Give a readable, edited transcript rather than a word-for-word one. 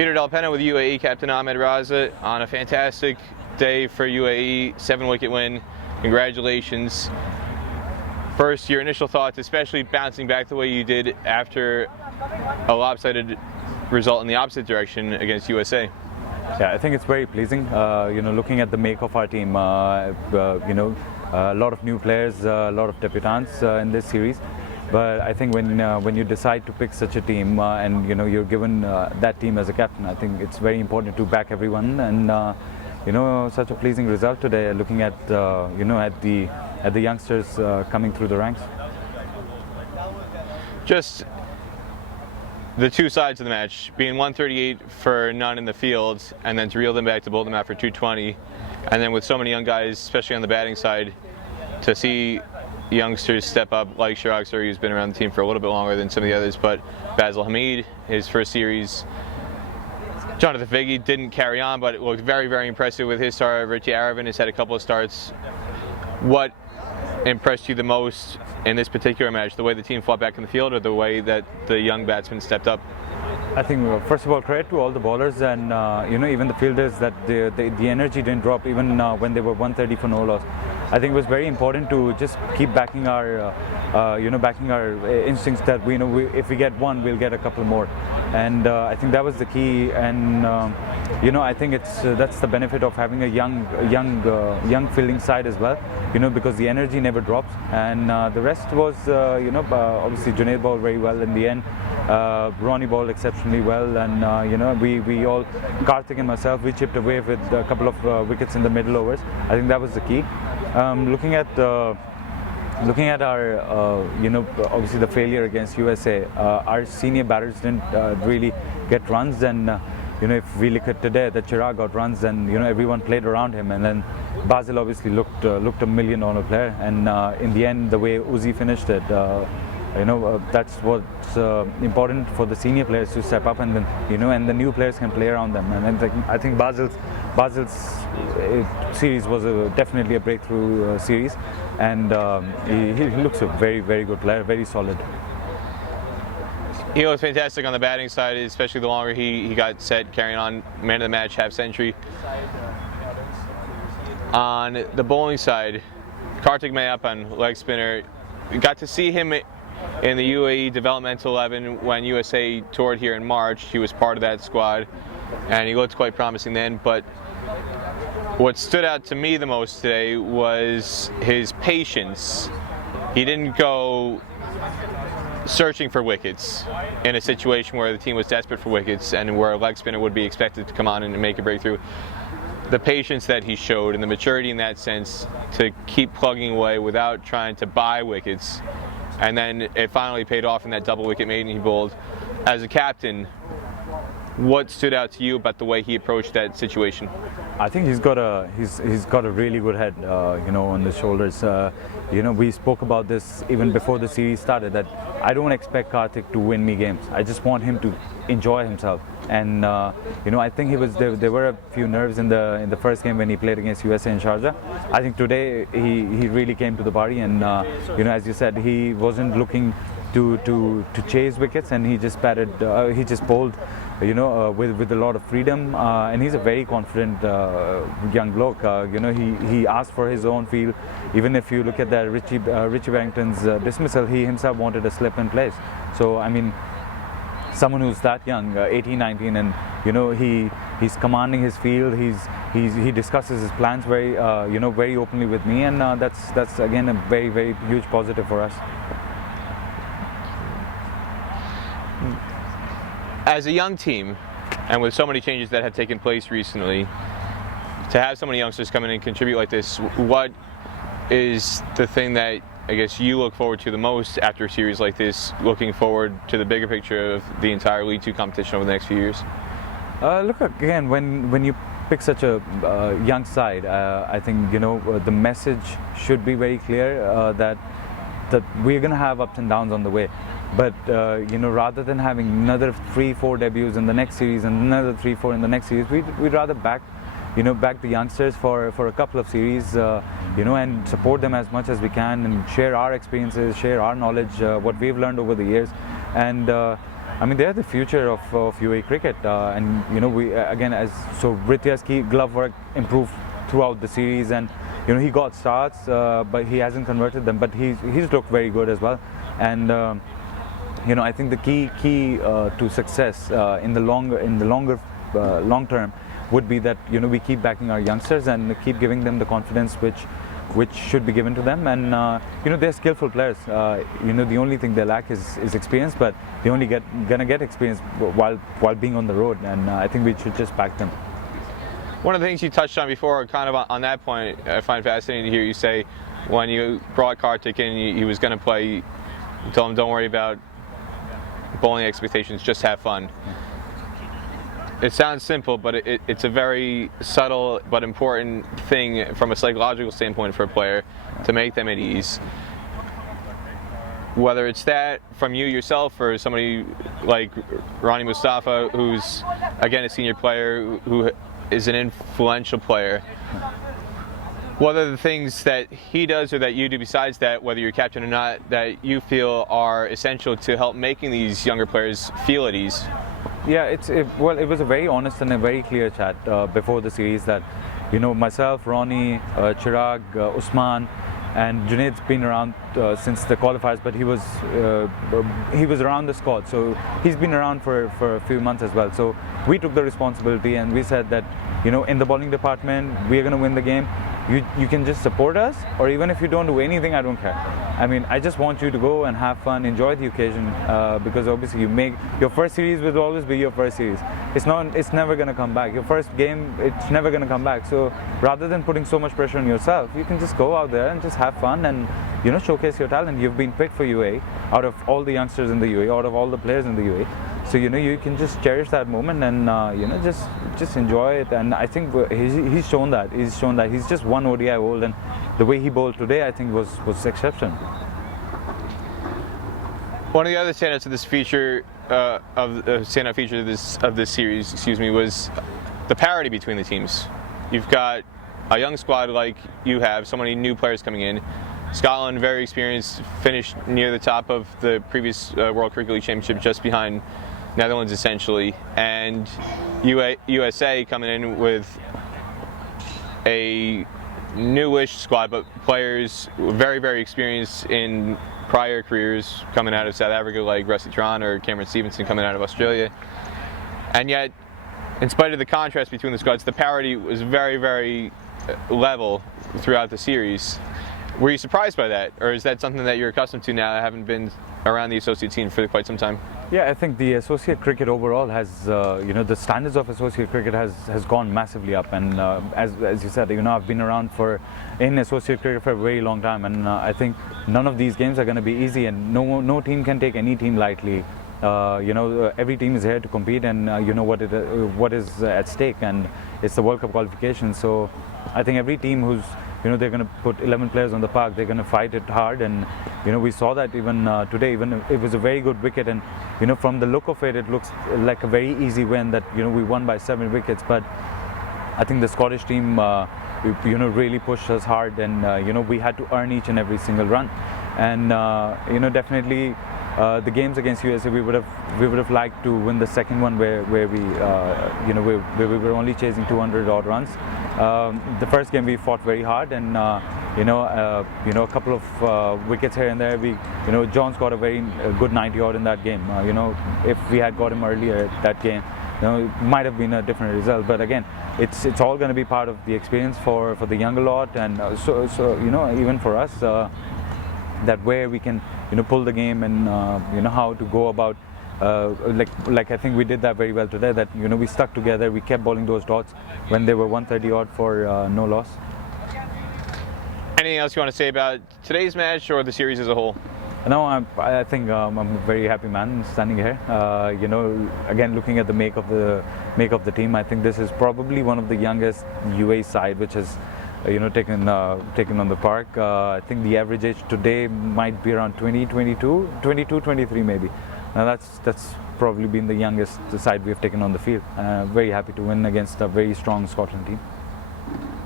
Peter Del Penna with UAE Captain Ahmed Raza on a fantastic day for UAE, 7-wicket win. Congratulations. First, your initial thoughts, especially bouncing back the way you did after a lopsided result in the opposite direction against USA. Yeah, I think it's very pleasing. Looking at the make of our team, a lot of new players, a lot of debutants in this series. But I think when you decide to pick such a team and you're given that team as a captain, I think it's very important to back everyone. And such a pleasing result today. Looking at at the youngsters coming through the ranks. Just the two sides of the match, being 138 for none in the field, and then to reel them back to bowl them out for 220, and then with so many young guys, especially on the batting side, to see youngsters step up like Chirag, Suri, who's been around the team for a little bit longer than some of the others, but Basil, Hameed, his first series. Jonathan Figgy didn't carry on, but it looked very, very impressive with his start. Richie Aravan has had a couple of starts. What impressed you the most in this particular match? The way the team fought back in the field, or the way that the young batsmen stepped up? I think first of all, credit to all the bowlers and even the fielders, that the energy didn't drop even when they were 130 for no loss. I think it was very important to just keep backing our instincts that if we get one, we'll get a couple more, and I think that was the key. And I think that's the benefit of having a young fielding side as well. Because the energy never drops, and the rest was obviously Junaid bowled very well in the end. Ronnie bowled exceptionally well, and we all, Karthik and myself, we chipped away with a couple of wickets in the middle overs. I think that was the key. Looking at our obviously the failure against USA, our senior batters didn't really get runs, and if we look at today, that Chirag got runs, and everyone played around him, and then Basil obviously looked a $1 million player, and in the end, the way Uzi finished it, that's what's important for the senior players to step up, and then and the new players can play around them. And I think Basil's series was definitely a breakthrough series, and he looks a very, very good player, very solid. He was fantastic on the batting side, especially the longer he got set, carrying on, man of the match, half century. On the bowling side, Karthik Mayappan, leg spinner, got to see him in the UAE developmental 11 when USA toured here in March. He was part of that squad, and he looked quite promising then. But what stood out to me the most today was his patience. He didn't go searching for wickets in a situation where the team was desperate for wickets and where a leg spinner would be expected to come on and make a breakthrough. The patience that he showed and the maturity in that sense to keep plugging away without trying to buy wickets, and then it finally paid off in that double wicket maiden he bowled. As a captain, what stood out to you about the way he approached that situation? I think he's got a really good head, on the shoulders. We spoke about this even before the series started, that I don't expect Karthik to win me games. I just want him to enjoy himself. And I think there were a few nerves in the first game when he played against USA in Sharjah. I think today he really came to the party, and as you said, he wasn't looking to chase wickets, and he just batted. He just bowled, with a lot of freedom, and he's a very confident young bloke. He asked for his own field. Even if you look at that Richie Barrington's dismissal, he himself wanted a slip in place. So I mean, someone who's that young, 18, 19, and he's commanding his field. He discusses his plans very very openly with me, and that's again a very, very huge positive for us. As a young team, and with so many changes that have taken place recently, to have so many youngsters come in and contribute like this, what is the thing that I guess you look forward to the most after a series like this, looking forward to the bigger picture of the entire League 2 competition over the next few years? Look, again, when you pick such a young side, I think the message should be very clear that we're going to have ups and downs on the way. But rather than having another 3-4 debuts in the next series and another 3-4 in the next series, we'd rather back the youngsters for a couple of series, and support them as much as we can, and share our experiences, share our knowledge, what we've learned over the years, and I mean, they're the future of UAE cricket, and we again so Britya's key glove work improved throughout the series, and he got starts, but he hasn't converted them. But he's looked very good as well, and I think the key to success in the long term would be that we keep backing our youngsters and keep giving them the confidence which should be given to them, and they're skillful players. The only thing they lack is experience, but they only gonna get experience while being on the road, and I think we should just back them. One of the things you touched on before, kind of on that point, I find fascinating to hear you say when you brought Kartik in, he was going to play, you told him don't worry about bowling expectations, just have fun. It sounds simple, but it's a very subtle but important thing from a psychological standpoint for a player to make them at ease. Whether it's that from you yourself or somebody like Ronnie Mustafa, who's again a senior player who is an influential player. What are the things that he does or that you do besides that, whether you're captain or not, that you feel are essential to help making these younger players feel at ease? Yeah, it was a very honest and a very clear chat before the series that, myself, Ronnie, Chirag, Usman, and Junaid's been around since the qualifiers, but he was around the squad, so he's been around for a few months as well. So we took the responsibility and we said that, in the bowling department, we're going to win the game. You can just support us, or even if you don't do anything, I don't care. I mean, I just want you to go and have fun, enjoy the occasion, because obviously your first series will always be your first series. It's never going to come back. Your first game, it's never going to come back. So rather than putting so much pressure on yourself, you can just go out there and just have fun and showcase your talent. You've been picked for UAE out of all the youngsters in the UAE, out of all the players in the UAE. So you can just cherish that moment and just enjoy it. And I think he's shown that. He's just one ODI old, and the way he bowled today, I think was exceptional. One of the other standouts of this feature, of this series, was the parity between the teams. You've got a young squad like you have, so many new players coming in. Scotland, very experienced, finished near the top of the previous World Cricket League Championship, just behind Netherlands essentially, and USA coming in with a newish squad, but players very, very experienced in prior careers coming out of South Africa, like Rusty Tron or Cameron Stevenson coming out of Australia. And yet, in spite of the contrast between the squads, the parity was very, very level throughout the series. Were you surprised by that, or is that something that you're accustomed to now, having been around the associate scene for quite some time? Yeah, I think the associate cricket overall has, the standards of associate cricket has gone massively up, and as you said, I've been around in associate cricket for a very long time, and I think none of these games are going to be easy, and no team can take any team lightly. Every team is here to compete, and what is at stake, and it's the World Cup qualification. So I think every team who's they're going to put 11 players on the park, they're going to fight it hard, and we saw that even today. Even it was a very good wicket, and from the look of it, it looks like a very easy win that we won by 7 wickets. But I think the Scottish team really pushed us hard, and we had to earn each and every single run, and definitely the games against USA, we would have liked to win the second one where we were only chasing 200 odd runs. The first game we fought very hard, and a couple of wickets here and there. John got a very good 90 odd in that game. If we had got him earlier that game, it might have been a different result. But again, it's all going to be part of the experience for the younger lot, and so even for us, that where we can pull the game, and how to go about. Like I think we did that very well today, that we stuck together, we kept bowling those dots when they were 130 odd for no loss. Anything else you want to say about today's match or the series as a whole? No, I think I'm a very happy man standing here. Again, looking at the make of the team, I think this is probably one of the youngest UAE side which has taken on the park. I think the average age today might be around 22, 23 maybe. Now that's probably been the youngest side we have taken on the field. Very happy to win against a very strong Scotland team.